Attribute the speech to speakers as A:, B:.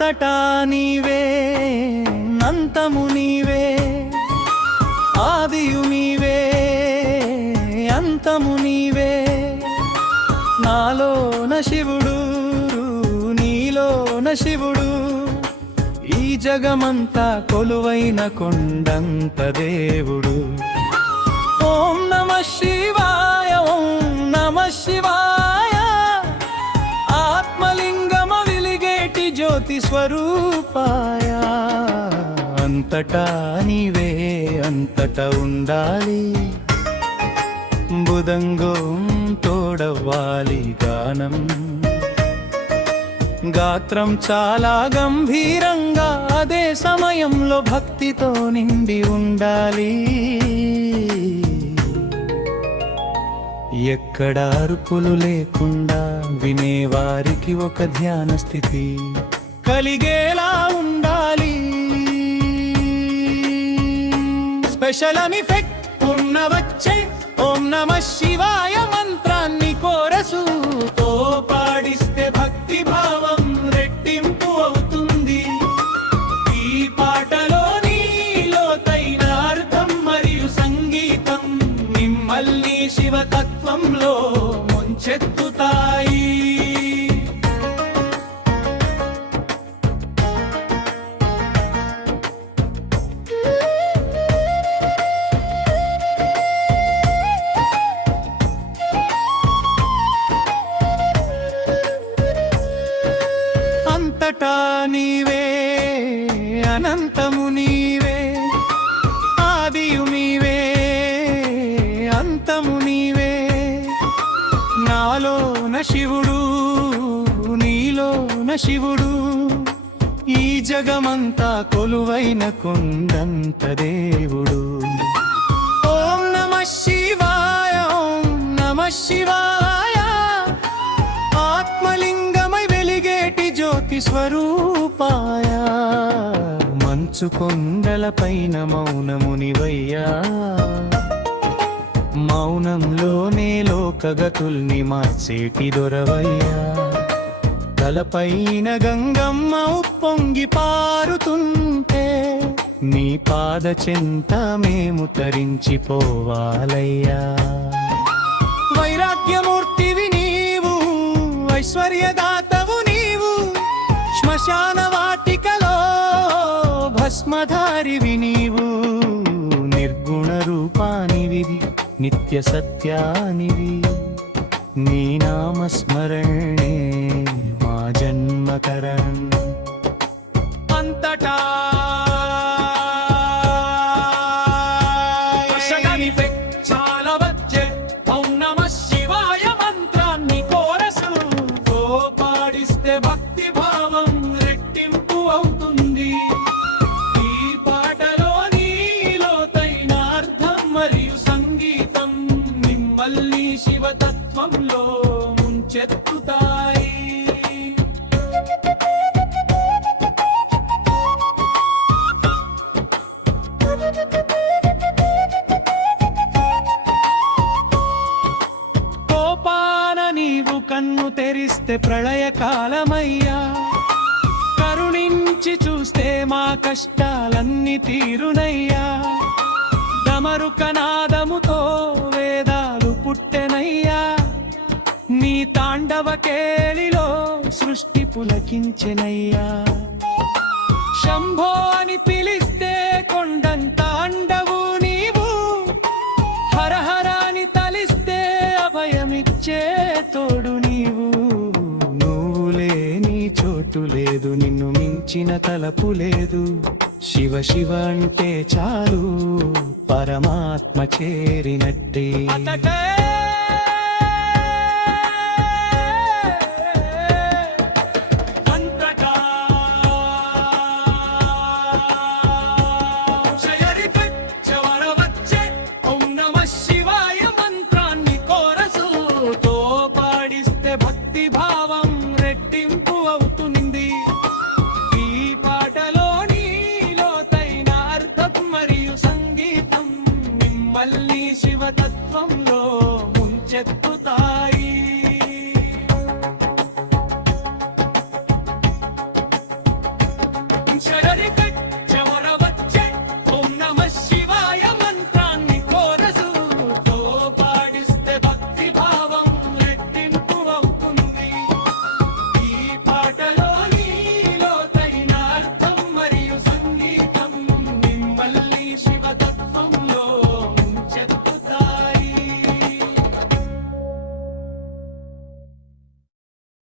A: అంతటా నీవే అంతము నీవే ఆదియు నీవే అంతము నీవే. నాలోన శివుడు నీలోన శివుడు ఈ జగమంతా కొలువైన కొండంత దేవుడు. ఓం నమ శివాయ ఓం నమ శివాయ. స్వరూపాయ అంతటా నీవే అంతటా ఉండాలి. బుదంగం తోడవ్వాలి గానం. గాత్రం చాలా గంభీరంగా అదే సమయంలో భక్తితో నిండి ఉండాలి. ఎక్కడ అరుపులు లేకుండా వినేవారికి ఒక ధ్యాన స్థితి. కలిగేలా ఉండాలి. స్పెషల్ అని ఫెక్ట్ ఉన్న వచ్చే ఓం నమ శివాయ మంత్రాన్ని కోరసు తో పాడిస్తే భక్తి భావం రెట్టింపు అవుతుంది. ఈ పాటలో నీలోతైన అర్థం మరియు సంగీతం మిమ్మల్ని శివతత్వంలో ముంచెత్తు అంతటా నీవే అనంతము నీవే ఆదియు నీవే అంతము నీవే. నాలోన శివుడు నీలోన శివుడు ఈ జగమంతా కొలువైన కుందంత దేవుడు. ఓం నమ శివాయ ఓం నమ శివాయ. స్వరూపాయ మంచు కొండలపైన మౌనమునివయ్యా మౌనంలోనే లోకగతుల్ని మార్చేటి దొరవయ్యా. తలపైన గంగమ్మ ఉప్పొంగి పారుతుంటే నీ పాద చెంత మేము తరించిపోవాలయ్యా. వైరాగ్యమూర్తివి నీవు ఐశ్వర్యదా శ్మశాన వాటికలో భస్మధారివి నీవు నిర్గుణ రూపానివిది నిత్య సత్యానివి. నీ నామస్మరణే మా జన్మకరణం. అంతటా భక్తి భావం శివతత్వంలో ముంచెత్తుతాయి. కోపాన నీవు కన్ను తెరిస్తే ప్రళయకాలమయ్యా. కరుణించి చూస్తే మా కష్టాలన్నీ తీరునయ్యా. దమరుక నాదముతో వేదాలు పుట్టెనయ్యా. తాండవ కేళిలో సృష్టి పులకించెనయ్యా. శంభో అని పిలిస్తే కొండంత అండవు నీవు. హరహరాని తలిస్తే అభయమిచ్చే తోడు నీవు. నువ్వు లేని చోటు లేదు నిన్ను మించిన తలపు లేదు. శివ శివ అంటే చాలు పరమాత్మ చేరినట్టే. estáis.